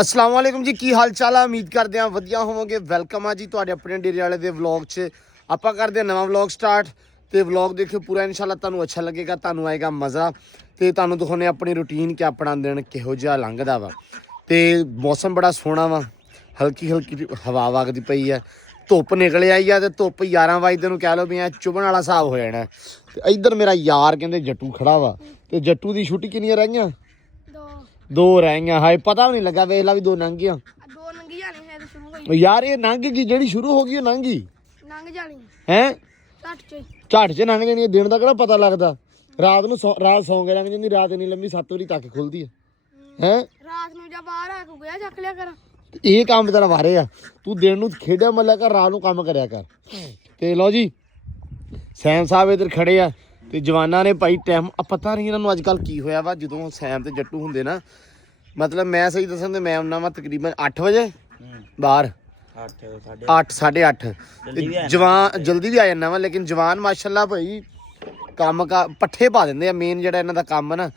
अस्सलाम वालेकुम जी, की हाल चाल है। उम्मीद करते हैं वधिया होवोगे। वेलकम है जी तुहाडे अपने डेरे वाले दे व्लॉग च। आपां करदे नवां व्लॉग स्टार्ट ते व्लॉग देखियो पूरा, इंशाल्लाह तुहानूं अच्छा लगेगा, तुहानूं आएगा मज़ा ते तुहानूं दिखाउने अपनी रूटीन कि अपना दिन किहो जिहा लंघदा वा। ते मौसम बड़ा सोहना वा, हल्की हल्की हवा वगदी पई है, धुप्प निकल आई है ते धुप्प 11 वजदे नूं कह लो भी चुभण वाला हिसाब हो जाना। ते इधर मेरा यार कहंदे जट्टू खड़ा वा ते जट्टू दी छुट्टी किन्नियां रह गईयां? दो रह गईयां। हाय पता भी नहीं लगा, वेख ला भी दो लंघ गईयां। दो लंघी जाने है शुरू होई यार ये लंघ गई जेड़ी शुरू हो गई वो लंघ गई लंघ जानी हैं, झट च झट च लंघ जानी। दिन का किहड़ा पता लगदा। रात नूं रात सौ के लंघ जांदी, रात इन्नी लंबी 7 वजे तक खुलदी है हैं। रात ਨੂੰ ਜਾ ਬਾਹਰ ਆ ਕੇ ਗਿਆ ਚੱਕ ਲਿਆ ਕਰ। ਇਹ ਕੰਮ ਤੇਰਾ ਵਾਰੇ ਆ, ਤੂੰ ਦਿਨ ਨੂੰ ਖੇਡਿਆ ਮੱਲਿਆ ਕਰ, ਰਾਤ ਨੂੰ ਕੰਮ ਕਰਿਆ ਕਰ। ਤੇ ਲਓ ਜੀ ਸੈਮ ਸਾਹਿਬ ਇੱਧਰ ਖੜੇ ਆ ਤੇ ਜਵਾਨਾਂ ਨੇ ਭਾਈ ਟਾਈਮ ਪਤਾ ਨਹੀਂ ਇਹਨਾਂ ਨੂੰ ਅੱਜ ਕੱਲ ਕੀ ਹੋਇਆ ਵਾ। ਜਦੋਂ ਸੈਮ ਤੇ ਜੱਟੂ ਹੁੰਦੇ ਨਾ, ਮਤਲਬ ਮੈਂ ਸਹੀ ਦੱਸਾਂ ਤੇ ਮੈਂ ਆਉਣਾ ਵਾ ਤਕਰੀਬਨ 8 ਵਜੇ ਬਾਹਰ, 8 8:30 ਜਵਾਨ ਜਲਦੀ ਵੀ ਆ ਜਾਂਦਾ ਵਾ। ਲੇਕਿਨ ਜਵਾਨ ਮਾਸ਼ਾਅੱਲਾ ਭਾਈ ਕੰਮ ਪੱਠੇ ਪਾ ਦਿੰਦੇ ਆ। ਮੇਨ ਜਿਹੜਾ ਇਹਨਾਂ ਦਾ ਕੰਮ ਨਾ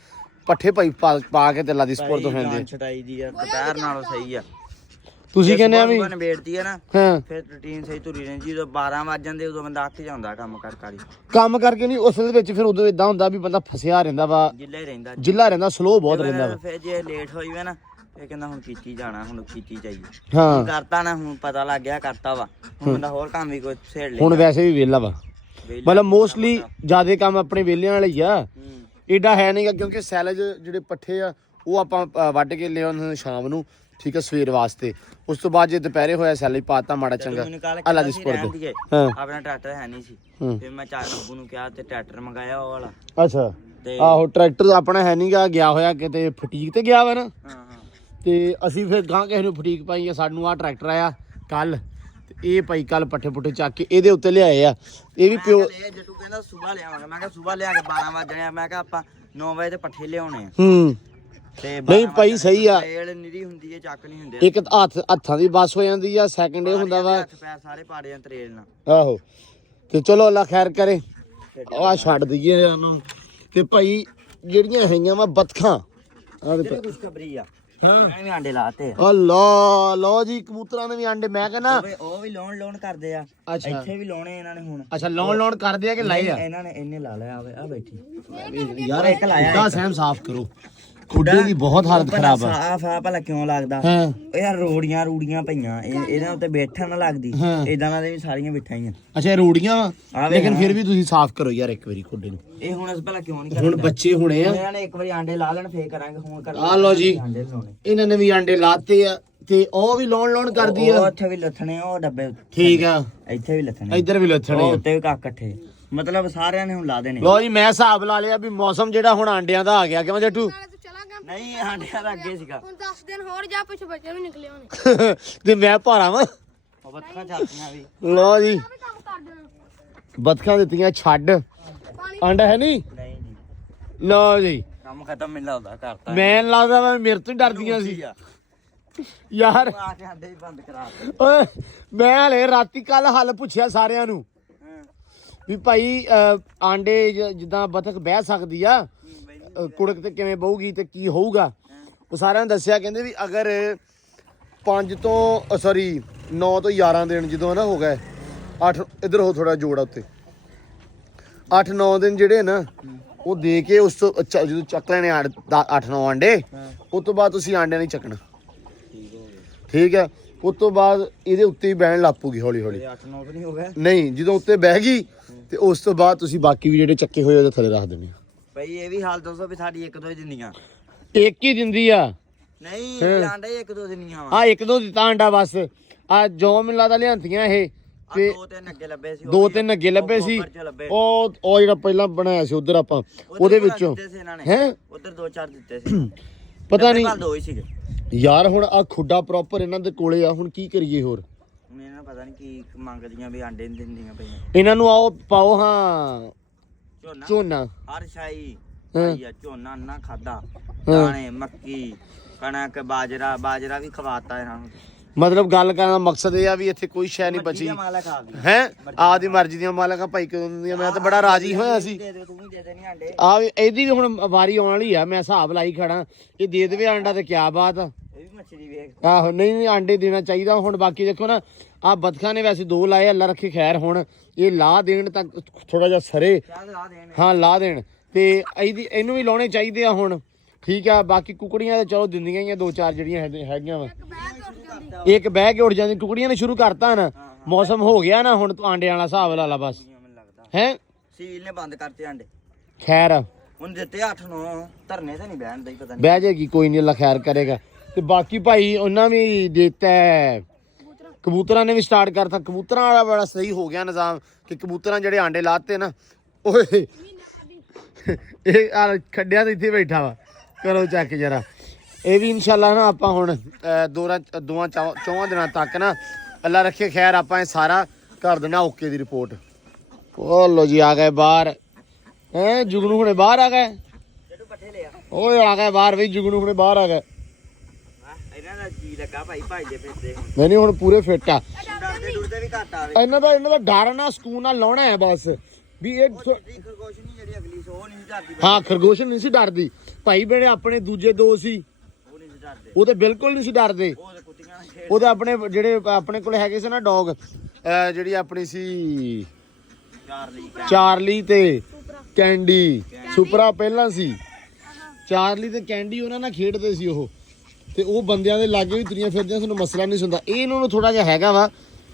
ਪੱਠੇ ਭਾਈ ਪਾ ਕੇ ਤੇ ਲਾਦੀ ਸਪੋਰਟ ਹੁੰਦੇ ਛਟਾਈ ਦੀ ਆ, ਦੁਪਹਿਰ ਨਾਲੋਂ ਸਹੀ ਆ। ਤੁਸੀਂ ਕਹਿੰਦੇ ਆ ਵੀ ਨਵੇੜਦੀ ਆ ਨਾ, ਹਾਂ ਫਿਰ ਰੂਟੀਨ ਸਹੀ ਤੁਰੀ ਰਹਿੰਦੀ। ਜਦੋਂ 12 ਵੱਜ ਜਾਂਦੇ ਉਦੋਂ ਬੰਦਾ ਅੱਕ ਜਾਂਦਾ ਕੰਮ ਕਰ ਕਰ ਹੀ, ਕੰਮ ਕਰਕੇ ਨਹੀਂ ਉਸ ਦੇ ਵਿੱਚ। ਫਿਰ ਉਦੋਂ ਇਦਾਂ ਹੁੰਦਾ ਵੀ ਬੰਦਾ ਫਸਿਆ ਰਹਿੰਦਾ ਵਾ, ਜਿੱਲਾ ਰਹਿੰਦਾ, ਸਲੋ ਬਹੁਤ ਰਹਿੰਦਾ ਵਾ। ਫਿਰ ਜੇ ਲੇਟ ਹੋਈ ਵੇ ਨਾ ਇਹ ਕਹਿੰਦਾ ਹੁਣ ਕੀਤੀ ਜਾਣਾ, ਹੁਣ ਕੀਤੀ ਚਾਹੀਏ। ਹਾਂ ਕਰਤਾ ਨਾ, ਹੁਣ ਪਤਾ ਲੱਗ ਗਿਆ ਕਰਤਾ ਵਾ, ਹੁਣ ਬੰਦਾ ਹੋਰ ਕੰਮ ਵੀ ਕੋਈ ਛੇੜ ਲੈ। ਹੁਣ ਵੈਸੇ ਵੀ ਵਿਹਲਾ ਵਾ, ਮਤਲਬ ਮੋਸਟਲੀ ਜਿਆਦਾ ਕੰਮ ਆਪਣੇ ਵਿਹਲਿਆਂ ਵਾਲੇ ਹੀ ਆ। ਏਡਾ ਹੈ ਨਹੀਂਗਾ ਕਿਉਂਕਿ ਸੈਲਜ ਜਿਹੜੇ ਪੱਠੇ ਆ ਉਹ ਆਪਾਂ ਵੱਢ ਕੇ ਲਿਆਉਂਦੇ ਸ਼ਾਮ ਨੂੰ, ਠੀਕ ਹੈ, ਸਵੇਰ ਵਾਸਤੇ। ਉਸ ਤੋਂ ਬਾਅਦ ਜੇ ਦੁਪਹਿਰੇ ਹੋਇਆ ਸੈਲਜ ਪਾਤਾ ਮਾੜਾ ਚੰਗਾ ਅੱਲਾ ਦੀ ਸਪੁਰਦ। ਹਾਂ ਆਪਣਾ ਟਰੈਕਟਰ ਹੈ ਨਹੀਂ ਸੀ, ਫਿਰ ਮੈਂ ਚਾਰ ਬੱਬੂ ਨੂੰ ਕਿਹਾ ਤੇ ਟਰੈਕਟਰ ਮੰਗਾਇਆ ਉਹ ਵਾਲਾ। ਅੱਛਾ ਆਹੋ, ਟਰੈਕਟਰ ਆਪਣਾ ਹੈ ਨਹੀਂਗਾ, ਗਿਆ ਹੋਇਆ ਕਿਤੇ ਫਟੀਕ ਤੇ ਗਿਆ ਵਾ ਨਾ। ਤੇ ਅਸੀਂ ਫਿਰ ਗਾਂ ਕਿਸੇ ਨੂੰ ਫਟੀਕ ਪਾਈ ਆ। ਸਾਨੂੰ ਆਹ ਟਰੈਕਟਰ ਆਇਆ ਕੱਲ ਤੇ ਇਹ ਭਾਈ ਕੱਲ ਪੱਠੇ ਪੁੱਠੇ ਚੱਕ ਕੇ ਇਹਦੇ ਉੱਤੇ ਲਿਆਏ ਆ। ਇਹ ਵੀ ਪਿਓ ਜੱਟੂ ਕਹਿੰਦਾ ਸਵੇਰ ਲਿਆਵਾਂਗੇ, ਮੈਂ ਕਿਹਾ ਸਵੇਰ ਲਿਆ ਕੇ 12 ਵਜਣੇ ਆ, ਮੈਂ ਕਿਹਾ ਆਪਾਂ 9 ਵਜੇ ਤੇ ਪੱਠੇ ਲਿਆਉਣੇ ਆ। ਤੇ ਨਹੀਂ ਭਾਈ ਸਹੀ ਆ, ਰੇਲ ਨਿਰੀ ਹੁੰਦੀ ਹੈ, ਚੱਕ ਨਹੀਂ ਹੁੰਦੇ। ਇੱਕ ਹੱਥਾਂ ਦੀ ਬੱਸ ਹੋ ਜਾਂਦੀ ਆ, ਸੈਕਿੰਡ ਇਹ ਹੁੰਦਾ ਵਾ ਹੱਥ ਪੈਰ ਸਾਰੇ ਪਾੜੇ ਜਾਂ ਤਰੇਲ ਨਾਲ। ਆਹੋ ਤੇ ਚਲੋ ਅੱਲਾ ਖੈਰ ਕਰੇ, ਆਹ ਛੱਡ ਦਈਏ ਇਹਨੂੰ। ਤੇ ਭਾਈ ਜਿਹੜੀਆਂ ਹੈਗੀਆਂ ਵਾ ਬੱਤਖਾਂ, ਤੇਰੇ ਖੁਸ਼ਖਬਰੀ ਆ, ਮੈਂ ਵੀ ਆਂਡੇ ਲਾਤੇ। ਅੱਲਾ ਲਓ ਜੀ, ਕਬੂਤਰਾਂ ਨੇ ਵੀ ਆਂਡੇ। ਮੈਂ ਕਹਿੰਦਾ ਉਹ ਵੀ ਲੋਨ ਕਰਦੇ ਆ, ਇੱਥੇ ਵੀ ਲਾਉਣੇ ਇਹਨਾਂ ਨੇ ਹੁਣ। ਅੱਛਾ ਲੋਨ ਕਰਦੇ ਆ ਕਿ ਲਾਏ ਆ? ਇਹਨਾਂ ਨੇ ਇਹਨੇ ਲਾ ਲਿਆ, ਆ ਬੈਠੀ ਯਾਰ ਇੱਕ ਲਾਇਆ, ਸਹਿਮ ਸਾਫ਼ ਕਰੋ, ਖੁੱਡੇ ਦੀ ਬਹੁਤ ਹਾਲਤ ਖਰਾਬ ਆ। ਸਾਫ ਆ ਭਲਾ ਕਿਉਂ ਲੱਗਦਾ ਯਾਰ? ਰੂੜੀਆਂ ਪਈਆਂ ਇਹਨਾਂ ਉੱਤੇ ਬੈਠਣ ਨਾ ਲੱਗਦੀ, ਇਦਾਂ ਨਾਲ ਵੀ ਸਾਰੀਆਂ ਬਿਠਾਂ ਹੀ ਆ। ਅੱਛਾ ਰੂੜੀਆਂ ਵਾ, ਲੇਕਿਨ ਫਿਰ ਵੀ ਤੁਸੀਂ ਸਾਫ਼ ਕਰੋ ਯਾਰ ਇੱਕ ਵਾਰੀ ਖੁੱਡੇ ਨੂੰ। ਇਹ ਹੁਣ ਭਲਾ ਕਿਉਂ ਨਹੀਂ ਕਰਦੇ? ਹੁਣ ਬੱਚੇ ਹੋਣੇ ਆ, ਇਹਨਾਂ ਨੇ ਇੱਕ ਵਾਰੀ ਆਂਡੇ ਲਾ ਲੈਣ ਫੇਰ ਕਰਾਂਗੇ। ਹੁਣ ਕਰ ਆ ਲਓ ਜੀ, ਇਹਨਾਂ ਨੇ ਵੀ ਆਂਡੇ ਲਾਤੇ ਆ ਤੇ ਉਹ ਵੀ ਲੋਨ ਕਰਦੀ ਆ। ਉੱਥੇ ਵੀ ਲੱਥਣੇ ਉਹ ਡੱਬੇ, ਠੀਕ ਆ, ਇੱਥੇ ਵੀ ਲੱਥਣੇ, ਇੱਧਰ ਵੀ ਲੱਥਣੇ, ਉੱਤੇ ਵੀ ਕੱਖ ਇਕੱਠੇ, ਮਤਲਬ ਸਾਰਿਆਂ ਨੇ ਹੁਣ ਲਾ ਦੇਣੇ। ਲਓ ਜੀ ਮੈਂ ਹਿਸਾਬ ਲਾ ਲਿਆ ਵੀ ਮੌਸਮ ਜਿਹੜਾ ਹੁਣ ਆਂਡਿਆਂ ਦਾ ਆ ਗਿਆ। ਕਿਵੇਂ ਜੱਟੂ? ਨਹੀਂ ਆਂਡਿਆਂ ਦਾ ਅੱਗੇ ਸੀਗਾ। ਹੁਣ 10 ਦਿਨ ਹੋਰ ਜਾ, ਪਿੱਛੇ ਬੱਚੇ ਵੀ ਨਿਕਲੇ ਹੋਣੇ ਤੇ ਮੈਂ ਭਾਰਾ ਵਾ। ਉਹ ਬੱਤਖਾਂ ਚੱਲਦੀਆਂ ਵੀ। ਲਓ ਜੀ ਕੰਮ ਕਰ ਦੇਣਾ। ਬੱਤਖਾਂ ਦਿੱਤੀਆਂ ਛੱਡ, ਆਂਡਾ ਹੈ ਨਹੀਂ। ਨਹੀਂ ਜੀ, ਲਓ ਜੀ ਕੰਮ ਖਤਮ ਮਿਲਦਾ ਹੁੰਦਾ ਕਰਤਾ। ਮੈਂ ਲੱਗਦਾ ਮੈਂ ਮੇਰੇ ਤੋਂ ਹੀ ਡਰਦੀਆਂ ਸੀ ਯਾਰ। ਆ ਕੇ ਆਂਡੇ ਵੀ ਬੰਦ ਕਰਾ ਓਏ ਮੈਂ ਹਲੇ ਰਾਤੀ ਕੱਲ ਹੱਲ ਪੁੱਛਿਆ ਸਾਰਿਆਂ ਨੂੰ ਵੀ ਭਾਈ ਆਂਡੇ ਜਿੱਦਾਂ ਬਤਖ ਬਹਿ ਸਕਦੀ ਆ, ਕੁੜਕ ਤੇ ਕਿਵੇਂ ਬਹੂਗੀ ਤੇ ਕੀ ਹੋਊਗਾ। ਉਹ ਸਾਰਿਆਂ ਨੇ ਦੱਸਿਆ, ਕਹਿੰਦੇ ਵੀ ਅਗਰ 9 ਤੋਂ 11 ਦਿਨ ਜਦੋਂ ਨਾ ਹੋ ਗਏ 8 ਇੱਧਰ ਹੋ ਥੋੜਾ ਜੋੜ ਉੱਤੇ 8-9 ਦਿਨ ਜਿਹੜੇ ਨਾ ਉਹ ਦੇ ਕੇ ਉਸ ਤੋਂ ਜਦੋਂ ਚੱਕ ਲੈਣੇ 8-9 ਆਂਡੇ, ਉਸ ਤੋਂ ਬਾਅਦ ਤੁਸੀਂ ਆਂਡੇ ਨਹੀਂ ਚੱਕਣਾ, ਠੀਕ ਹੈ। ਉਸ ਤੋਂ ਬਾਅਦ ਇਹਦੇ ਉੱਤੇ ਹੀ ਬਹਿਣ ਲੱਗ ਪਊਗੀ ਹੌਲੀ ਹੌਲੀ। 8-9 ਨਹੀਂ ਹੋ ਗਏ ਨਹੀਂ, ਜਦੋਂ ਉੱਤੇ ਬਹਿ ਗਈ ਤੇ ਉਸ ਤੋਂ ਬਾਅਦ ਤੁਸੀਂ ਬਾਕੀ ਵੀ ਜਿਹੜੇ ਚੱਕੇ ਹੋਏ ਉਹਦੇ ਥੱਲੇ ਰੱਖ ਦੇਣੇ ਆ। ਭਾਈ ਇਹ ਵੀ ਹਾਲ ਦੱਸੋ ਵੀ ਸਾਡੀ 1-2 ਹੀ ਦਿੰਦੀਆਂ? ਇੱਕ ਹੀ ਦਿੰਦੀ ਆ। ਨਹੀਂ ਆਂਡਾ ਹੀ 1-2 ਦਿੰਦੀਆਂ ਵਾ। ਆ 1-2 ਦਿੱਤਾ ਆਂਡਾ ਬਸ। ਆ ਜੋ ਮੈਨੂੰ ਲੱਗਦਾ ਲਿਆਂਦੀਆਂ ਇਹ ਤੇ 2-3 ਅੱਗੇ ਲੱਭੇ ਸੀ, 2-3 ਅੱਗੇ ਲੱਭੇ ਸੀ। ਉਹ ਜਿਹੜਾ ਪਹਿਲਾਂ ਬਣਾਇਆ ਸੀ ਉਧਰ ਆਪਾਂ, ਉਹਦੇ ਵਿੱਚੋਂ ਹੈ ਉਧਰ 2-4 ਦਿੱਤੇ ਸੀ, ਪਤਾ ਨਹੀਂ 2 ਹੀ ਸੀਗੇ ਯਾਰ। ਹੁਣ ਆ ਖੁੱਡਾ ਪ੍ਰੋਪਰ ਇਹਨਾਂ ਦੇ ਕੋਲੇ ਆ, ਹੁਣ ਕੀ ਕਰੀਏ ਹੋਰ? ਹੁਣ ਇਹਨਾਂ ਨੂੰ ਪਤਾ ਨਹੀਂ ਕੀ ਮੰਗਦੀਆਂ ਵੀ ਆਂਡੇ ਨਹੀਂ ਦਿੰਦੀਆਂ ਪਈਆਂ। ਇਹਨਾਂ ਨੂੰ ਆਓ ਪਾਓ ਹਾਂ ਝੋਨਾ, ਹਰ ਸ਼ਾਈ ਭਾਈ ਆ ਝੋਨਾ ਨਾ ਖਾਦਾ, ਦਾਣੇ ਮੱਕੀ ਕਣਕ ਬਾਜਰਾ ਵੀ ਖਵਾਤਾ ਇਹਨਾਂ ਨੂੰ। ਮਤਲਬ ਗੱਲ ਕਰਨ ਦਾ ਮਕਸਦ ਇਹ ਆ ਵੀ ਇੱਥੇ ਕੋਈ ਸ਼ੈ ਨਹੀਂ ਬਚੀ ਹੈ। ਆਪਦੀ ਮਰਜ਼ੀ ਦੀਆਂ ਮਾਲਕਾਂ ਭਾਈ ਕਿਉਂ ਦਿੰਦੀਆਂ। ਮੈਂ ਤਾਂ ਬੜਾ ਰਾਜੀ ਹੋਇਆ ਸੀ। ਆ ਇਹਦੀ ਵੀ ਹੁਣ ਵਾਰੀ ਆਉਣ ਵਾਲੀ ਆ, ਮੈਂ ਹਿਸਾਬ ਲਾਈ ਖੜਾ, ਇਹ ਦੇ ਦੇਵੇ ਆਂਡਾ ਤੇ ਕਿਆ ਬਾਤ ਆ। ਇਹ ਵੀ ਮੱਛੀ ਵੇਖ ਆਹੋ ਨਹੀਂ ਆਂਡੇ ਦੇਣਾ ਚਾਹੀਦਾ। ਹੁਣ ਬਾਕੀ ਦੇਖੋ ਨਾ ਆ ਬਤਖਾਂ ਨੇ ਵੈਸੇ 2 ਲਾਏ, ਅੱਲਾ ਰੱਖੇ ਖੈਰ। ਹੁਣ ਇਹ ਲਾ ਦੇਣ ਤਾਂ ਥੋੜਾ ਜਿਹਾ ਸਰੇ, ਸ਼ਾਇਦ ਲਾ ਦੇਣ। ਹਾਂ ਲਾ ਦੇਣ ਤੇ ਇਹਨੂੰ ਵੀ ਲਾਉਣੇ ਚਾਹੀਦੇ ਆ ਹੁਣ, ਠੀਕ ਆ। ਬਾਕੀ ਕੁਕੜੀਆਂ ਤਾਂ ਚਲੋ ਦਿੰਦੀਆਂ ਹੀ ਆ 2-4 ਜਿਹੜੀਆਂ ਹੈਗੀਆਂ ਵਾ। ਇੱਕ ਬਹਿ ਕੇ ਉੱਡ ਜਾਂਦੀ, ਕੁਕੜੀਆਂ ਨੇ ਸ਼ੁਰੂ ਕਰਤਾ ਨਾ, ਮੌਸਮ ਹੋ ਗਿਆ ਨਾ ਹੁਣ ਆਂਡਿਆਂ ਵਾਲਾ ਹਿਸਾਬ ਲਾ ਲਾ ਬਸ ਮੈਨੂੰ ਲੱਗਦਾ ਹੈ। ਸੀਲ ਨੇ ਬੰਦ ਕਰਤੇ ਆਂਡੇ, ਖੈਰ ਹੁਣ ਦਿੱਤੇ 8-9 ਧਰਨੇ ਤੇ ਨਹੀਂ ਬਹਿਣ ਦਾ ਹੀ ਪਤਾ ਨਹੀਂ। ਬਹਿ ਜਾਏਗੀ, ਕੋਈ ਨਹੀਂ, ਅੱਲਾ ਖੈਰ ਕਰੇਗਾ। ਤੇ ਬਾਕੀ ਭਾਈ ਉਹਨਾਂ ਵੀ ਦਿੱਤਾ, ਕਬੂਤਰਾਂ ਨੇ ਵੀ ਸਟਾਰਟ ਕਰਤਾ। ਕਬੂਤਰਾਂ ਵਾਲਾ ਬੜਾ ਸਹੀ ਹੋ ਗਿਆ ਨਿਜ਼ਾਮ ਕਿ ਕਬੂਤਰਾਂ ਜਿਹੜੇ ਆਂਡੇ ਲਾਤੇ ਨਾ, ਓਏ ਇਹ ਆ ਖੱਡਿਆ ਤੇ ਇੱਥੇ ਬੈਠਾ ਵਾ, ਕਰੋ ਚੱਕ ਜਰਾ। ਇਹ ਵੀ ਇਨਸ਼ਾਅੱਲਾ ਨਾ ਆਪਾਂ ਹੁਣ 2-4 ਦਿਨਾਂ ਤੱਕ ਨਾ ਅੱਲਾ ਰੱਖੇ ਖੈਰ ਆਪਾਂ ਇਹ ਸਾਰਾ ਕਰ ਦੇਣਾ ਓਕੇ ਦੀ ਰਿਪੋਰਟ। ਉਹ ਲੋ ਜੀ ਆ ਗਏ ਬਾਹਰ, ਹੈ ਜੁਗਨੂ ਹੁਣੇ ਬਾਹਰ ਆ ਗਏ। ਜਦੋਂ ਪੱਠੇ ਲਿਆ ਓਏ ਆ ਗਏ ਬਾਹਰ ਵੀ, ਜੁਗਨੂ ਹੁਣੇ ਬਾਹਰ ਆ ਗਏ। ਇਹਨਾਂ ਦਾ ਜੀ ਲੱਗਾ ਭਾਈ ਭਜਦੇ ਫਿਰਦੇ ਹੁਣ। ਨਹੀਂ ਹੁਣ ਪੂਰੇ ਫਿੱਟ ਆ। ਡਰਦੇ ਵੀ ਘੱਟ ਆਵੇ। ਇਹਨਾਂ ਦਾ ਡਰ ਨਾ ਸਕੂਨ ਨਾਲ ਲਾਉਣਾ ਹੈ ਬਸ ਵੀ ਇਹ ਖਰਗੋਸ਼ ਨਹੀਂ ਜਿਹੜੀ ਅਗਲੀ ਸੋ ਨਹੀਂ ਡਰਦੀ। ਹਾਂ ਖਰਗੋਸ਼ ਨਹੀਂ ਸੀ ਡਰਦੀ ਭਾਈ। ਬਣੇ ਆਪਣੇ ਦੂਜੇ 2 ਸੀ, ਉਹ ਨਹੀਂ ਡਰਦੇ, ਉਹ ਤੇ ਬਿਲਕੁਲ ਨਹੀਂ ਸੀ ਡਰਦੇ। ਉਹ ਕੁੱਤੀਆਂ ਨਾਲ ਖੇਡ। ਉਹਦੇ ਆਪਣੇ ਜਿਹੜੇ ਆਪਣੇ ਕੋਲ ਹੈਗੇ ਸੀ ਨਾ ਡੌਗ, ਜਿਹੜੀ ਆਪਣੀ ਸੀ ਚਾਰਲੀ ਤੇ ਕੈਂਡੀ, ਸੁਪਰਾ ਪਹਿਲਾਂ ਸੀ। ਚਾਰਲੀ ਤੇ ਕੈਂਡੀ ਉਹਨਾਂ ਨਾਲ ਖੇਡਦੇ ਸੀ ਉਹ, ਤੇ ਉਹ ਬੰਦਿਆਂ ਦੇ ਲਾਗੇ ਵੀ ਤੁਰੀਆਂ ਫਿਰਦੀਆਂ, ਸਾਨੂੰ ਮਸਲਾ ਨਹੀਂ ਹੁੰਦਾ। ਇਹ ਇਹਨਾਂ ਨੂੰ ਥੋੜਾ ਜਿਹਾ ਹੈਗਾ ਵਾ,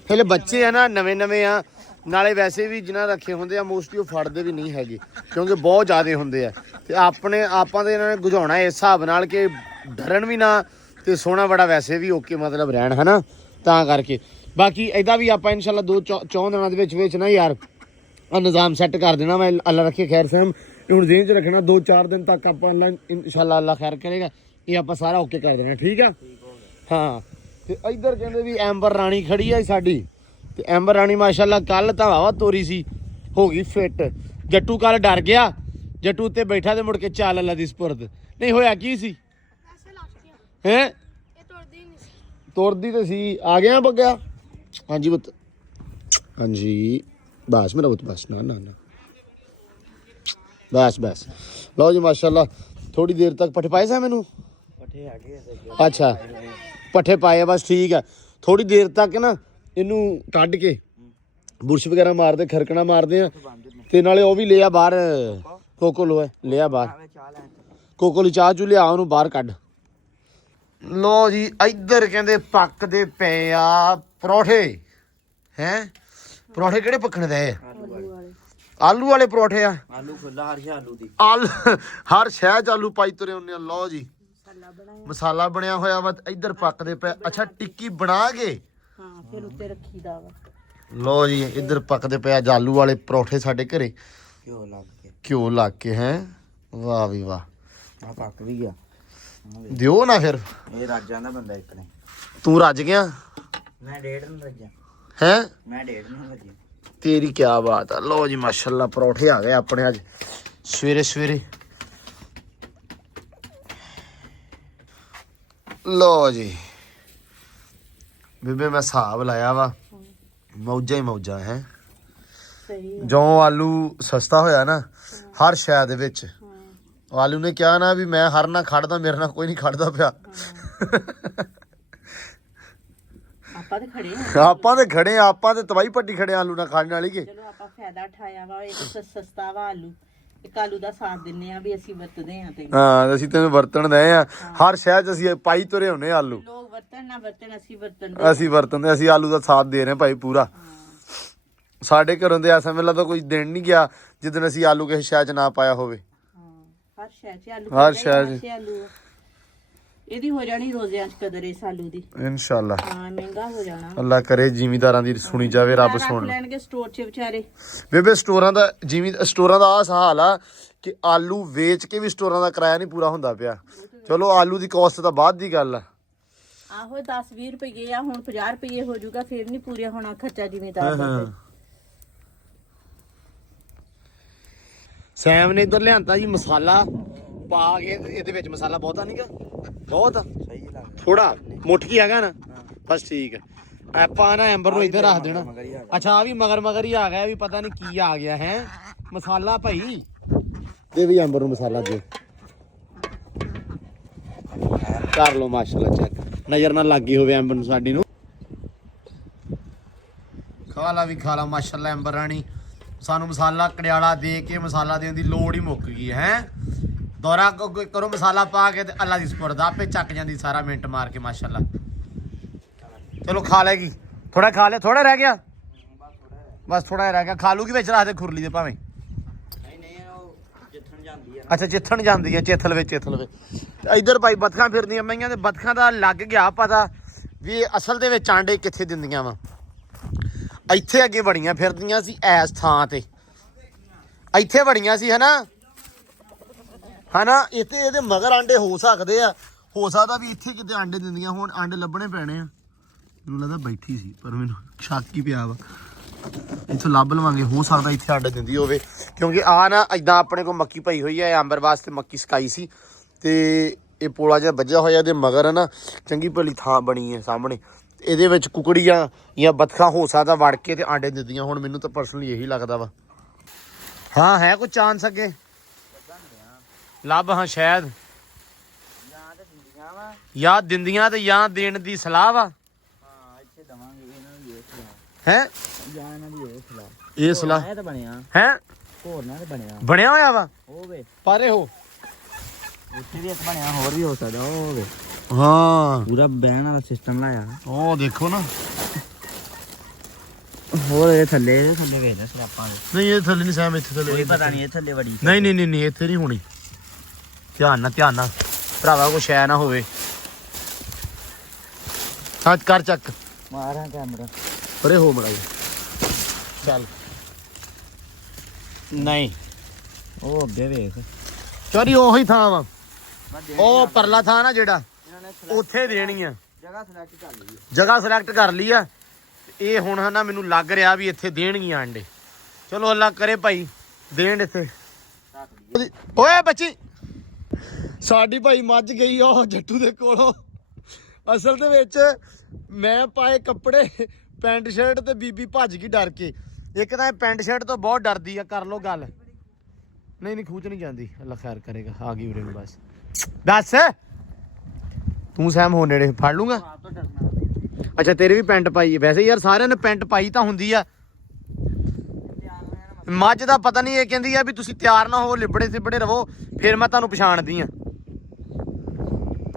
ਹਲੇ ਬੱਚੇ ਆ ਨਾ, ਨਵੇਂ ਆ, ਨਾਲੇ ਵੈਸੇ ਵੀ ਜਿਨ੍ਹਾਂ ਰੱਖੇ ਹੁੰਦੇ ਆ ਮੋਸਟਲੀ ਉਹ ਫੜਦੇ ਵੀ ਨਹੀਂ ਹੈਗੇ ਕਿਉਂਕਿ ਬਹੁਤ ਜ਼ਿਆਦੇ ਹੁੰਦੇ ਆ। ਤੇ ਆਪਾਂ ਤੇ ਇਹਨਾਂ ਨੇ ਗੁਝਾਉਣਾ ਇਸ ਹਿਸਾਬ ਨਾਲ ਕਿ ਡਰਨ ਵੀ ਨਾ ਤੇ ਸੋਹਣਾ ਬੜਾ ਵੈਸੇ ਵੀ ਓਕੇ ਮਤਲਬ ਰਹਿਣ, ਹਨਾ, ਤਾਂ ਕਰਕੇ। ਬਾਕੀ ਇਹਦਾ ਵੀ ਆਪਾਂ ਇਨਸ਼ਾਅੱਲਾ 2-4 ਦਿਨਾਂ ਦੇ ਵਿੱਚ ਨਾ ਯਾਰ ਨਿਜ਼ਾਮ ਸੈੱਟ ਕਰ ਦੇਣਾ। ਮੈਂ ਅੱਲਾ ਰੱਖੇ ਖੈਰ ਸਹਿਮ ਹੁਣ ਜ਼ਿਹਨ 'ਚ ਰੱਖਣਾ 2-4 ਦਿਨ ਤੱਕ ਆਪਾਂ ਇਨਸ਼ਾਅੱਲਾ ਅੱਲਾ ਖੈਰ ਕਰੇਗਾ, ਇਹ ਆਪਾਂ ਸਾਰਾ ਓਕੇ ਕਰ ਦੇਣਾ, ਠੀਕ ਆ। ਹਾਂ ਤੇ ਇੱਧਰ ਕਹਿੰਦੇ ਵੀ ਐਂਬਰ ਰਾਣੀ ਖੜੀ ਆ ਸਾਡੀ, ਤੇ ਐਂਬਰ ਰਾਣੀ ਮਾਸ਼ਾਅੱਲਾ ਕੱਲ ਤਾਂ ਵਾਵਾ ਤੋਰੀ ਸੀ, ਹੋ ਗਈ ਫਿੱਟ। ਜੱਟੂ ਕੱਲ ਡਰ ਗਿਆ, ਜੱਟੂ ਉੱਤੇ ਬੈਠਾ ਤੇ ਮੁੜ ਕੇ ਚੱਲ ਅੱਲਾ ਦੀ ਸਪੁਰਦ। ਨਹੀਂ ਹੋਇਆ ਕੀ ਸੀ ਹੈ, ਇਹ ਤੁਰਦੀ ਨਹੀਂ ਸੀ। ਤੁਰਦੀ ਤੇ ਸੀ। ਆ ਗਿਆ ਬੱਗਿਆ, ਹਾਂਜੀ ਪੁੱਤ, ਹਾਂਜੀ ਬਸ ਮੇਰਾ ਪੁੱਤ, ਬਸ ਨਾ ਬਸ। ਲਓ ਜੀ ਮਾਸ਼ਾਅੱਲਾ ਥੋੜੀ ਦੇਰ ਤੱਕ ਪੱਠੇ ਪਾਏ ਸਾ ਮੈਨੂੰ, ਪੱਠੇ ਆ ਗਏ। ਅੱਛਾ ਪੱਠੇ ਪਾਏ ਆ ਬਸ, ਠੀਕ ਆ। ਥੋੜੀ ਦੇਰ ਤੱਕ ਨਾ ਇਹਨੂੰ ਕੱਢ ਕੇ ਬੁਰਸ਼ ਵਗੈਰਾ ਮਾਰਦੇ, ਖਰਕਣਾ ਮਾਰਦੇ ਆ, ਤੇ ਨਾਲੇ ਉਹ ਵੀ ਲਿਆ ਬਾਹਰ, ਕੋਕੋ ਲਿਆ ਬਾਹਰ, ਕੋਕੋ ਲਈ ਚਾਹ ਚੂ ਲਿਆ, ਉਹਨੂੰ ਬਾਹਰ ਕੱਢ। ਲੋ ਜੀ ਇੱਧਰ ਕਹਿੰਦੇ ਪੱਕਦੇ ਪਏ ਆ ਪਰੌਠੇ। ਹੈ ਪਰੌਠੇ ਕਿਹੜੇ ਪੱਕਣ ਦੇ? ਆਲੂ ਵਾਲੇ ਪਰੌਠੇ ਆ। ਆਲੂ ਖੁੱਲਾ ਹਰ ਆਲੂ ਦੀ ਹਰ ਸ਼ਹਿ 'ਚ ਆਲੂ ਪਾਈ ਤੁਰੇ ਹੁੰਦੇ ਆ। ਲਓ ਜੀ ਮਸਾਲਾ ਬਣਿਆ ਹੋਇਆ ਵਾ, ਇੱਧਰ ਪੱਕਦੇ ਪਏ। ਅੱਛਾ ਟਿੱਕੀ ਬਣਾ ਕੇ ਹਾਂ ਫਿਰ ਉੱਤੇ ਰੱਖੀਦਾ ਵਾ। ਲਓ ਜੀ ਇੱਧਰ ਪੱਕਦੇ ਪਏ ਆ ਆਲੂ ਵਾਲੇ ਪਰੌਠੇ ਸਾਡੇ ਘਰੇ, ਘਿਓ ਲੱਗ ਕੇ। ਹੈ ਵਾਹ ਵੀ ਵਾਹ, ਆ ਪੱਕ ਵੀ ਗਿਆ। ਦਿਓ ਨਾ ਫਿਰ। ਇਹ ਰਾਜਾਂ ਦਾ ਬੰਦਾ ਇੱਕ ਨੇ। ਤੂੰ ਰੱਜ ਗਿਆ? ਮੈਂ 1.5 ਨੂੰ ਰੱਜਿਆ। ਹੈ ਮੈਂ 1.5 ਨੂੰ ਰੱਜਿਆ। ਤੇਰੀ ਕੀ ਬਾਤ ਆ। ਲਓ ਜੀ ਮਾਸ਼ਾਅੱਲਾ ਪਰੌਠੇ ਆ ਗਏ ਆਪਣੇ ਅੱਜ ਸਵੇਰੇ। ਲਓ ਜੀ ਬੀਬੇ ਮੈਂ ਹਿਸਾਬ ਲਾਇਆ ਵਾ, ਮੌਜਾਂ ਹੀ ਮੌਜਾਂ ਹੈ। ਸਹੀ ਜੋ ਆਲੂ ਸਸਤਾ ਹੋਇਆ ਨਾ ਹਰ ਸ਼ੈ ਦੇ ਵਿੱਚ, ਆਲੂ ਨੇ ਕਿਹਾ ਨਾ ਵੀ ਮੈਂ ਹਰ ਨਾਲ ਖੜਦਾ, ਮੇਰੇ ਨਾਲ ਕੋਈ ਨਹੀਂ ਖੜਦਾ ਪਿਆ। ਆਪਾਂ ਤੇ ਖੜੇ ਆ, ਆਪਾਂ ਤੇ ਤਬਾਈ ਪੱਟੀ ਖੜੇ ਆਲੂ ਨਾਲ ਖੜਨ ਵਾਲੀ ਕੇ। ਚਲੋ ਆਪਾਂ ਫਾਇਦਾ ਉਠਾਇਆ ਵਾ, ਇੱਕ ਸਸਤਾ ਵਾ ਆਲੂ, ਇੱਕ ਆਲੂ ਦਾ ਸਾਥ ਦਿੰਨੇ ਆ ਵੀ ਅਸੀਂ ਵਰਤਦੇ ਆ। ਤੇ ਹਾਂ ਅਸੀਂ ਤੈਨੂੰ ਵਰਤਣ ਦੇ ਆ, ਹਰ ਸ਼ਹਿਰ 'ਚ ਅਸੀਂ ਪਾਈ ਤੁਰੇ ਹੁੰਨੇ ਆਲੂ। ਲੋਕ ਵਰਤਣ ਨਾ ਵਰਤਣ, ਅਸੀਂ ਵਰਤਦੇ, ਅਸੀਂ ਆਲੂ ਦਾ ਸਾਥ ਦੇ ਰਹੇ ਭਾਈ ਪੂਰਾ। ਸਾਡੇ ਘਰੋਂ ਦੇ ਐਸਾ ਮੇਲਾ ਤਾਂ ਕੋਈ ਦਿਨ ਨਹੀਂ ਗਿਆ ਜਿੱਦਣ ਅਸੀਂ ਆਲੂ ਕਿਸੇ ਸ਼ਹਿਰ 'ਚ ਨਾ ਪਾਇਆ ਹੋਵੇ। ਹਰ ਸ਼ਹਿਰ 'ਚ ਆਲੂ, ਹਰ ਸ਼ਹਿਰ 'ਚ ਆਲੂ। ਇਹਦੀ ਹੋ ਜਾਣੀ ਰੋਜ਼ਿਆਂ 'ਚ ਕਦਰ ਇਸ ਆਲੂ ਦੀ ਇਨਸ਼ਾਅੱਲਾ। ਹਾਂ ਮਹਿੰਗਾ ਹੋ ਜਾਣਾ। ਅੱਲਾ ਕਰੇ ਜ਼ਿਮੀਦਾਰਾਂ ਦੀ ਸੁਣੀ ਜਾਵੇ, ਰੱਬ ਸੁਣ ਲੈਣਗੇ ਸਟੋਰ 'ਚ ਵਿਚਾਰੇ। ਬੇਬੇ ਸਟੋਰਾਂ ਦਾ ਸਟੋਰਾਂ ਦਾ ਆਹ ਹਾਲ ਆ ਕਿ ਆਲੂ ਵੇਚ ਕੇ ਵੀ ਸਟੋਰਾਂ ਦਾ ਕਿਰਾਇਆ ਨਹੀਂ ਪੂਰਾ ਹੁੰਦਾ ਪਿਆ। ਚਲੋ ਆਲੂ ਦੀ ਕੋਸਟ ਤਾਂ ਬਾਅਦ ਦੀ ਗੱਲ ਆ। ਆਹੋ 10-20 ਰੁਪਏ ਆ, ਹੁਣ 50 ਰੁਪਏ ਹੋ ਜਾਊਗਾ, ਫਿਰ ਨਹੀਂ ਪੂਰਾ ਹੋਣਾ ਖਰਚਾ ਜ਼ਿਮੀਦਾਰ ਦਾ। ਸੈਮ ਨੇ ਇੱਧਰ ਲਿਆਂਦਾ ਜੀ ਮਸਾਲਾ ਪਾ ਕੇ, ਇਹਦੇ ਵਿੱਚ ਮਸਾਲਾ ਬਹੁਤਾ ਨਹੀਂਗਾ, ਬਹੁਤ ਸਹੀ ਲੱਗਦਾ ਥੋੜਾ ਮੁੱਠੀ ਹੈਗਾ ਨਾ, ਬਸ ਠੀਕ ਹੈ। ਆਪਾਂ ਨਾ ਐਂਬਰ ਨੂੰ ਇੱਧਰ ਰੱਖ ਦੇਣਾ। ਅੱਛਾ ਆ ਵੀ ਮਗਰ ਹੀ ਆ ਗਿਆ, ਵੀ ਪਤਾ ਨਹੀਂ ਕੀ ਆ ਗਿਆ ਹੈ ਮਸਾਲਾ ਭਾਈ। ਦੇ ਵੀ ਐਂਬਰ ਨੂੰ ਮਸਾਲਾ ਦੇ ਕਰ ਲਓ ਮਾਸ਼ਾਅੱਲਾ ਚੈੱਕ। ਨਜ਼ਰ ਨਾ ਲੱਗੀ ਹੋਵੇ ਐਂਬਰ ਨੂੰ ਸਾਡੀ ਨੂੰ। ਖਾ ਲਾ ਵੀ ਖਾ ਲਾ ਮਾਸ਼ਾਅੱਲਾ ਐਂਬਰ ਰਾਣੀ। ਸਾਨੂੰ ਮਸਾਲਾ ਕੜਿਆਲਾ ਦੇ ਕੇ ਮਸਾਲਾ ਦੇਣ ਦੀ ਲੋੜ ਹੀ ਮੁੱਕ ਗਈ ਹੈ। ਦੌਰਾ ਕਰੋ ਮਸਾਲਾ ਪਾ ਕੇ ਤੇ ਅੱਲਾ ਦੀ ਸਪੁਰਦ ਆਪੇ ਚੱਕ ਜਾਂਦੀ ਸਾਰਾ ਮਿੰਟ ਮਾਰ ਕੇ ਮਾਸ਼ਾਅੱਲਾ। ਚਲੋ ਖਾ ਲੈਗੀ। ਥੋੜਾ ਖਾ ਲਿਆ, ਥੋੜਾ ਰਹਿ ਗਿਆ ਬਸ, ਥੋੜਾ ਰਹਿ ਗਿਆ। ਖਾ ਲੂਗੀ ਵਿੱਚ ਰੱਖ ਦੇ ਖੁਰਲੀ ਦੇ ਭਾਵੇਂ। ਅੱਛਾ ਜਿੱਥਣ ਜਾਂਦੀ ਹੈ ਚੇਥਲ ਵਿੱਚ ਇੱਧਰ ਭਾਈ ਬਤਖਾਂ ਫਿਰਦੀਆਂ ਪਈਆਂ ਤੇ ਬਤਖਾਂ ਦਾ ਲੱਗ ਗਿਆ ਪਤਾ ਵੀ ਇਹ ਅਸਲ ਦੇ ਵਿੱਚ ਆਂਡੇ ਕਿੱਥੇ ਦਿੰਦੀਆਂ ਵਾ। ਇੱਥੇ ਅੱਗੇ ਬੜੀਆਂ ਫਿਰਦੀਆਂ ਸੀ ਐਸ ਥਾਂ ਤੇ, ਇੱਥੇ ਬੜੀਆਂ ਸੀ ਹਨਾ ਇੱਥੇ ਇਹਦੇ ਮਗਰ ਆਂਡੇ ਹੋ ਸਕਦੇ ਆ। ਹੋ ਸਕਦਾ ਵੀ ਇੱਥੇ ਕਿਤੇ ਆਂਡੇ ਦਿੰਦੀਆਂ ਹੁਣ। ਆਂਡੇ ਲੱਭਣੇ ਪੈਣੇ ਆ। ਮੈਨੂੰ ਲੱਗਦਾ ਬੈਠੀ ਸੀ ਪਰ ਮੈਨੂੰ ਸ਼ੱਕ ਹੀ ਪਿਆ ਵਾ। ਇੱਥੋਂ ਲੱਭ ਲਵਾਂਗੇ, ਹੋ ਸਕਦਾ ਇੱਥੇ ਆਂਡੇ ਦਿੰਦੀ ਹੋਵੇ ਕਿਉਂਕਿ ਆ ਨਾ ਇਦਾਂ ਆਪਣੇ ਕੋਲ ਮੱਕੀ ਪਈ ਹੋਈ ਹੈ। ਅੰਬਰ ਵਾਸਤੇ ਮੱਕੀ ਸਕਾਈ ਸੀ ਤੇ ਇਹ ਪੋਲਾ ਜਿਹਾ ਵੱਜਿਆ ਹੋਇਆ ਇਹਦੇ ਮਗਰ ਹੈ ਨਾ ਚੰਗੀ ਭਲੀ ਥਾਂ ਬਣੀ ਹੈ ਸਾਹਮਣੇ। ਇਹਦੇ ਵਿੱਚ ਕੁਕੜੀਆਂ ਜਾਂ ਬਤਖਾਂ ਹੋ ਸਕਦਾ ਵੜ ਕੇ ਤੇ ਆਂਡੇ ਦਿੰਦੀਆਂ ਹੁਣ। ਮੈਨੂੰ ਤਾਂ ਪਰਸਨਲੀ ਇਹੀ ਲੱਗਦਾ ਵਾ। ਹਾਂ ਹੈ ਕੋਈ ਚਾਂਸ ਅੱਗੇ ਲੱਭ। ਹਾਂ ਸ਼ਾਇਦ ਜਾਂ ਦਿੰਦੀਆਂ ਤੇ ਜਾਂ ਦੇਣ ਦੀ ਸਲਾਹ ਵਾ ਹੈ। ਇਹ ਸਲਾਹ ਹੈ ਬਣਿਆ ਹੋਇਆ ਵਾ ਪਰ ਇਹ ਹੋਰ ਵੀ ਹੋ ਸਕਦਾ ਹੋਵੇ। ਹਾਂ ਪੂਰਾ ਬਹਿਣ ਵਾਲਾ ਸਿਸਟਮ ਲਾਇਆ। ਉਹ ਦੇਖੋ ਨਾ ਹੋਰ ਇਹ ਥੱਲੇ ਵੇਖਦੇ ਸਰਾਪਾਂ ਦੇ। ਨਹੀਂ ਇਹ ਥੱਲੇ ਨਹੀਂ ਸੈਮ, ਇੱਥੇ ਥੱਲੇ ਕੋਈ ਪਤਾ ਨਹੀਂ ਇਹ ਥੱਲੇ ਵੜੀ। ਨਹੀਂ ਇੱਥੇ ਨਹੀਂ ਹੋਣੀ। ਧਿਆਨ ਨਾਲ ਭਰਾਵਾ ਕੋਈ ਸ਼ੈ ਨਾ ਹੋਵੇ। ਹੱਥ ਕਰ ਚੱਕ ਮਾਰਾਂ ਕੈਮਰਾ ਪਰੇ ਹੋ ਮੜਾ ਚੱਲ। ਨਹੀਂ ਉਹ ਅੱਗੇ ਵੇਖ ਚੋਰੀ ਉਹੀ ਥਾਂ ਵਾ। ਉਹ ਪਰਲਾ ਥਾਂ ਨਾ ਜਿਹੜਾ ਉੱਥੇ ਦੇਣੀ ਆ। ਜਗ੍ਹਾ ਸਿਲੈਕਟ ਕਰ ਲਈ ਆ। ਇਹ ਹੁਣ ਹਨਾ ਮੈਨੂੰ ਲੱਗ ਰਿਹਾ ਵੀ ਇੱਥੇ ਦੇਣਗੀਆਂ ਅੰਡੇ। ਚਲੋ ਅੱਲਾ ਕਰੇ ਭਾਈ ਦੇਣ ਇੱਥੇ। ਓਏ ਬੱਚੀ ਸਾਡੀ ਭਾਈ ਮੱਝ ਗਈ ਉਹ ਜੱਟੂ ਦੇ ਕੋਲੋਂ। ਅਸਲ ਦੇ ਵਿੱਚ ਮੈਂ ਪਾਏ ਕੱਪੜੇ ਪੈਂਟ ਸ਼ਰਟ ਤੇ ਬੀਬੀ ਭੱਜ ਗਈ ਡਰ ਕੇ। ਇੱਕ ਤਾਂ ਇਹ ਪੈਂਟ ਸ਼ਰਟ ਤੋਂ ਬਹੁਤ ਡਰਦੀ ਆ। ਕਰ ਲੋ ਗੱਲ। ਨਹੀਂ ਖੂਚ ਨਹੀਂ ਜਾਂਦੀ। ਅੱਲਾ ਖੈਰ ਕਰੇਗਾ। ਆ ਗਈ ਉਰੇ ਨੂੰ ਬਸ। ਦੱਸ ਤੂੰ ਸੈਮ ਹੋ ਨੇੜੇ ਫੜ ਲੂੰਗਾ। ਅੱਛਾ ਤੇਰੇ ਵੀ ਪੈਂਟ ਪਾਈ ਹੈ। ਵੈਸੇ ਯਾਰ ਸਾਰਿਆਂ ਨੇ ਪੈਂਟ ਪਾਈ ਤਾਂ ਹੁੰਦੀ ਆ। ਮੱਝ ਦਾ ਪਤਾ ਨਹੀਂ ਇਹ ਕਹਿੰਦੀ ਆ ਵੀ ਤੁਸੀਂ ਤਿਆਰ ਨਾ ਹੋ ਲਿਬੜੇ ਸਿਬੜੇ ਰਵੋ ਫਿਰ ਮੈਂ ਤੁਹਾਨੂੰ ਪਛਾਣਦੀ ਆ।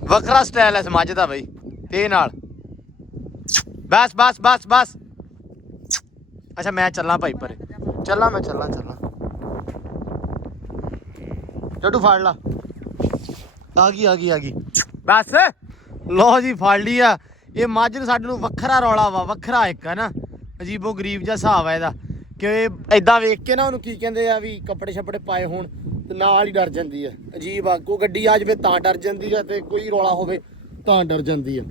ਵੱਖਰਾ ਸਟਾਈਲ ਐ ਇਸ ਮੱਝ ਦਾ ਬਈ ਤੇ ਨਾਲ। ਬਸ ਅੱਛਾ ਮੈਂ ਚੱਲਾਂ ਭਾਈ ਪਰੇ ਚੱਲਾਂ। ਮੈਂ ਚੱਲਾਂ ਜੱਟੂ ਫੜ ਲਾ। ਆ ਗਈ ਬਸ। ਲੋ ਜੀ ਫੜ ਲਈ ਆ। ਇਹ ਮੱਝ ਨੂੰ ਸਾਡੇ ਨੂੰ ਵੱਖਰਾ ਰੌਲਾ ਵਾ। ਵੱਖਰਾ ਇੱਕ ਹੈ ਨਾ ਅਜੀਬੋ ਗਰੀਬ ਜਿਹਾ ਹਿਸਾਬ ਹੈ ਇਹਦਾ ਕਿ ਏਦਾਂ ਵੇਖ ਕੇ ਨਾ ਉਹਨੂੰ ਕੀ ਕਹਿੰਦੇ ਆ ਵੀ ਕੱਪੜੇ ਛੱਪੜੇ ਪਾਏ ਹੋਣ ਤੇ ਨਾਲ ਹੀ ਡਰ ਜਾਂਦੀ ਆ। ਅਜੀਬ ਆ। ਕੋਈ ਗੱਡੀ ਆ ਜਾਵੇ ਤਾਂ ਡਰ ਜਾਂਦੀ ਆ ਤੇ ਕੋਈ ਰੌਲਾ ਹੋਵੇ ਤਾਂ ਡਰ ਜਾਂਦੀ ਆ।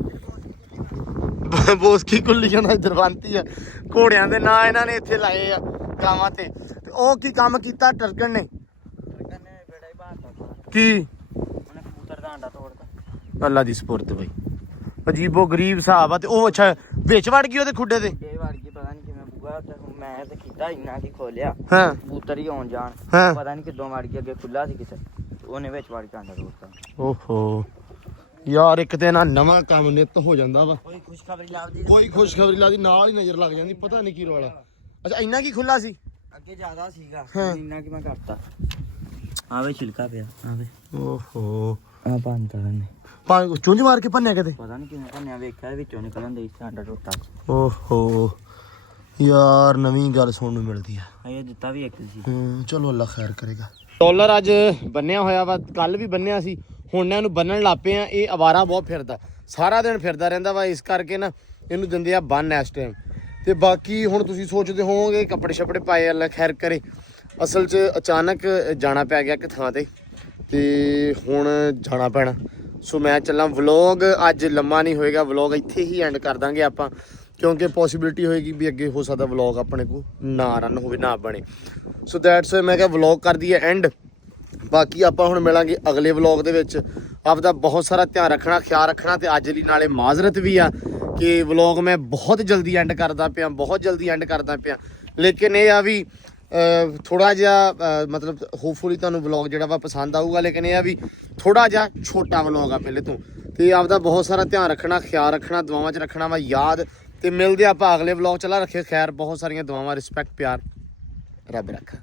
ਬੋਸਕੀ ਕੁੱਲੀਆਂ ਦਾ ਦਰਵੰਤੀ ਆ। ਘੋੜਿਆਂ ਦੇ ਨਾਂ ਇਹਨਾਂ ਨੇ ਇੱਥੇ ਲਾਏ ਆ ਗਾਵਾਂ ਤੇ ਉਹ ਕੀ ਕੰਮ ਕੀਤਾ ਟਰਕਣ ਨੇ ਕੀ ਅੱਲਾ ਦੀ ਸਪੁਰਦ ਬਈ। ਅਜੀਬੋ ਗਰੀਬ ਹਿਸਾਬ ਆ। ਤੇ ਉਹ ਅੱਛਾ ਵਿੱਚ ਵੜ ਗਈ ਉਹਦੇ ਖੁੱਡੇ ਦੇ। ਇਹ ਵੜ ਗਈ ਪਤਾ ਨਹੀਂ ਕਿਵੇਂ ਬੂਆ ਤੇ ਮੈਂ ਤੇ ਕੀਤਾ ਇੰਨਾ ਕੀ ਖੋਲਿਆ। ਹਾਂ ਕਬੂਤਰ ਹੀ ਆਉਣ ਜਾਣ ਪਤਾ ਨਹੀਂ ਕਿੱਦੋਂ ਵੜ ਗਈ। ਅੱਗੇ ਖੁੱਲਾ ਸੀ ਕਿਤੇ ਉਹਨੇ ਵਿੱਚ ਵੜ ਕੇ ਆਂਡਾ ਤੋੜਤਾ। ਓਹੋ ਯਾਰ ਇੱਕ ਤੇ ਨਾ ਨਵਾਂ ਕੰਮ ਨਿੱਤ ਹੋ ਜਾਂਦਾ ਵਾ। ਕੋਈ ਖੁਸ਼ਖਬਰੀ ਲੱਗਦੀ ਨਾਲ ਹੀ ਨਜ਼ਰ ਲੱਗ ਜਾਂਦੀ। ਪਤਾ ਨਹੀਂ ਕੀ ਰੌਲਾ। ਅੱਛਾ ਇੰਨਾ ਕੀ ਖੁੱਲਾ ਸੀ ਅੱਗੇ ਜ਼ਿਆਦਾ ਸੀਗਾ ਇੰਨਾ ਕਿ ਮੈਂ ਕਰਤਾ। ਆਵੇ ਛਿਲਕਾ ਪਿਆ ਆਵੇ। ਓਹੋ ਆ ਬੰਦਾ ਨੇ ਚੁੰਝ ਮਾਰ ਕੇ ਭੰਨਿਆ ਕਿਤੇ। ਪਤਾ ਨਹੀਂ ਕਿਵੇਂ ਭੰਨਿਆ ਵੇਖਿਆ ਵਿੱਚੋਂ ਨਿਕਲਣ ਦੇ ਆਂਡਾ ਟੁੱਟਾ। ਓਹੋ ਯਾਰ ਨਵੀਂ ਗੱਲ ਸੁਣਨ ਨੂੰ ਮਿਲਦੀ ਆ। ਇਹ ਦਿੱਤਾ ਵੀ ਇੱਕ ਸੀ। ਚਲੋ ਅੱਲਾ ਖੈਰ ਕਰੇਗਾ। ਡਾਲਰ ਅੱਜ ਬੰਨਿਆ ਹੋਇਆ ਵਾ। ਕੱਲ ਵੀ ਬੰਨਿਆ ਸੀ। ਹੁਣ ਇਹਨੂੰ ਬੰਨਣ ਲੱਗ ਪਏ ਆ। ਇਹ ਅਵਾਰਾ ਬਹੁਤ ਫਿਰਦਾ ਸਾਰਾ ਦਿਨ ਫਿਰਦਾ ਰਹਿੰਦਾ ਵਾ। ਇਸ ਕਰਕੇ ਨਾ ਇਹਨੂੰ ਦਿੰਦੇ ਆ ਬੰਨ ਇਸ ਟਾਈਮ। ਤੇ ਬਾਕੀ ਹੁਣ ਤੁਸੀਂ ਸੋਚਦੇ ਹੋਵੋਗੇ ਕੱਪੜੇ ਛੱਪੜੇ ਪਾਏ ਅੱਲਾ ਖੈਰ ਕਰੇ। ਅਸਲ 'ਚ ਅਚਾਨਕ ਜਾਣਾ ਪੈ ਗਿਆ ਕਿ ਥਾਂ ਤੇ ਹੁਣ ਜਾਣਾ ਪੈਣਾ। ਸੋ ਮੈਂ ਚੱਲਾਂ। ਵਲੋਗ ਅੱਜ ਲੰਮਾ ਨਹੀਂ ਹੋਏਗਾ। ਵਲੋਗ ਇੱਥੇ ਹੀ ਐਂਡ ਕਰ ਦਾਂਗੇ ਆਪਾਂ ਕਿਉਂਕਿ ਪੋਸੀਬਿਲਿਟੀ ਹੋਏਗੀ ਵੀ ਅੱਗੇ ਹੋ ਸਕਦਾ ਵਲੋਗ ਆਪਣੇ ਕੋਲ ਨਾ ਰਨ ਹੋਵੇ ਨਾ ਬਣੇ। ਸੋ ਦੈਟਸ ਮੈਂ ਕਿਹਾ ਵਲੋਗ ਕਰ ਦਈਏ ਐਂਡ। ਬਾਕੀ ਆਪਾਂ ਹੁਣ ਮਿਲਾਂਗੇ ਅਗਲੇ ਵਲੋਗ ਦੇ ਵਿੱਚ। ਆਪਦਾ ਬਹੁਤ ਸਾਰਾ ਧਿਆਨ ਰੱਖਣਾ ਖਿਆਲ ਰੱਖਣਾ ਤੇ ਅੱਜ ਲਈ ਨਾਲੇ ਮਾਜ਼ਰਤ ਵੀ ਆ ਕਿ ਵਲੋਗ ਮੈਂ ਬਹੁਤ ਜਲਦੀ ਐਂਡ ਕਰਦਾ ਪਿਆ ਲੇਕਿਨ ਇਹ ਆ ਵੀ ਥੋੜਾ ਜਿਹਾ ਮਤਲਬ ਹੋਪਫੁਲੀ ਤੁਹਾਨੂੰ ਵਲੋਗ ਜਿਹੜਾ ਵਾ ਪਸੰਦ ਆਊਗਾ। ਲੇਕਿਨ ਇਹ ਆ ਵੀ ਥੋੜਾ ਜਿਹਾ ਛੋਟਾ ਵਲੋਗ ਆ ਪਹਿਲੇ ਤੋਂ ਤੇ ਆਪਦਾ ਬਹੁਤ ਸਾਰਾ ਧਿਆਨ ਰੱਖਣਾ, ਖਿਆਲ ਰੱਖਣਾ, ਦੁਆਵਾਂ 'ਚ ਰੱਖਣਾ ਵਾ ਯਾਦ। ਤੇ ਮਿਲਦੇ ਆਪਾਂ ਅਗਲੇ ਵਲੌਗ 'ਚ। ਰੱਖੇ ਖੈਰ, ਬਹੁਤ ਸਾਰੀਆਂ ਦੁਆਵਾਂ, ਰਿਸਪੈਕਟ, ਪਿਆਰ, ਰੱਬ ਰੱਖਾ।